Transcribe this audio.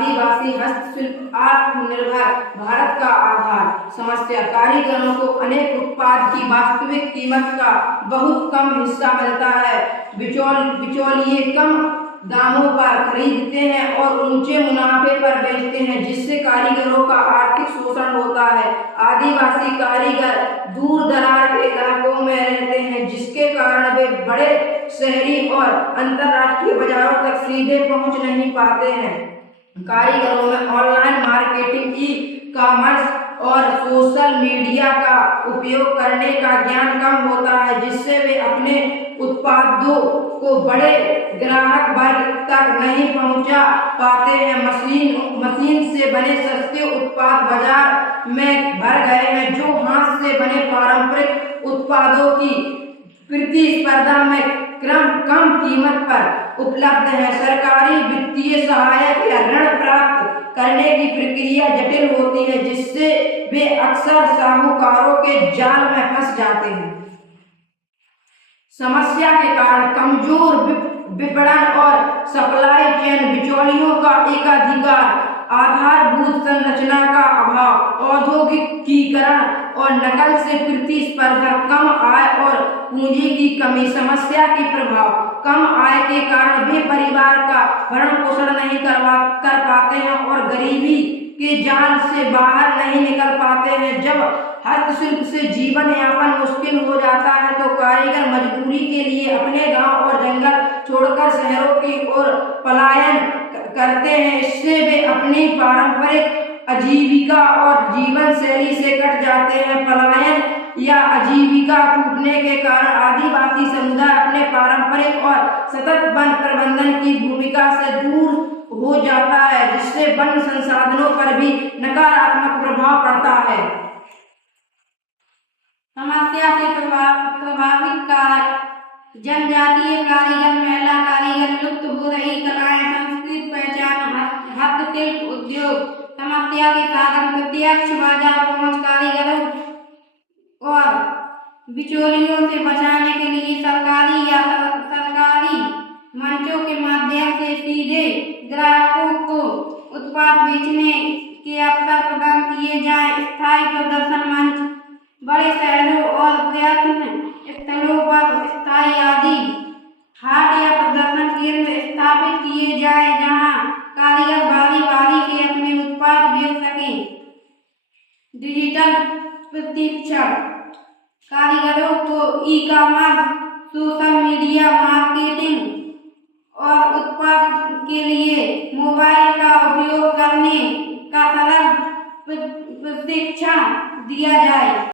आदिवासी हस्तशिल्प आत्मनिर्भर भारत का आधार। समस्या, कारीगरों को अनेक उत्पाद की वास्तविक कीमत का बहुत कम हिस्सा मिलता है। बिचौलिए कम दामों पर खरीदते हैं और ऊंचे मुनाफे पर बेचते हैं, जिससे कारीगरों का आर्थिक शोषण होता है। आदिवासी कारीगर दूर दराज के इलाकों में रहते हैं, जिसके कारण वे बड़े शहरी और अंतर्राष्ट्रीय बाजारों तक सीधे पहुंच नहीं पाते हैं। कारीगरों में ऑनलाइन मार्केटिंग, ई कॉमर्स और सोशल मीडिया का उपयोग करने का ज्ञान कम होता है, जिससे वे अपने उत्पादों को बड़े ग्राहक वर्ग तक नहीं पहुंचा पाते हैं। मशीन से बने सस्ते उत्पाद बाजार में भर गए हैं, जो हाथ से बने पारंपरिक उत्पादों की प्रतिस्पर्धा में कम कीमत पर उपलब्ध है। सरकारी वित्तीय सहायता या ऋण प्राप्त करने की प्रक्रिया जटिल होती है, जिससे वे अक्सर साहूकारों के जाल में फंस जाते हैं। समस्या के कारण कमजोर विपणन और सप्लाई चेन, बिचौलियों का एकाधिकार, आधारभूत संरचना का अभाव, औद्योगिकीकरण और नकल से प्रतिस्पर्धा, कम आय और पूंजी की कमी। समस्या के प्रभाव, कम आय के कारण वे परिवार का भरण पोषण नहीं कर पाते हैं और गरीबी के जाल से बाहर नहीं निकल पाते हैं। जब हस्तशिल्प से जीवन यापन मुश्किल हो जाता है तो कारीगर मजबूरी के लिए अपने गांव और जंगल छोड़कर शहरों की ओर पलायन करते हैं। इससे वे अपनी पारंपरिक आजीविका और जीवन शैली से कट जाते हैं। पलायन या आजीविका टूटने के कारण आदिवासी समुदाय अपने पारंपरिक और सतत वन प्रबंधन की भूमिका से दूर हो जाता है, जिससे वन संसाधनों पर भी नकारात्मक प्रभाव पड़ता है। समस्या से प्रभावित कारक, जनजातीय कारीगर, महिला कारीगर, लुप्त हो रही कलाएं, संस्कृत पहचान, हस्तशिल्प उद्योग। समस्या के साधन, प्रत्यक्ष बाजार पहुंच, कारीगरों और बिचौलियों से बचाने के लिए सरकारी मंचों के माध्यम से सीधे ग्राहकों को उत्पाद बेचने के अवसर प्रदान किए जाएं। स्थायी प्रदर्शन मंच, बड़े शहरों और पर्यटन स्थलों पर स्थायी आदि हाट या प्रदर्शन केंद्र स्थापित किए जाएं, जहां कारीगर बारी-बारी से अपने उत्पाद बेच सकें। डिजिटल प्रशिक्षण, कारीगरों को e commerce, social media marketing और उत्पाद के लिए मोबाइल का उपयोग करने का सरल प्रशिक्षण दिया जाए।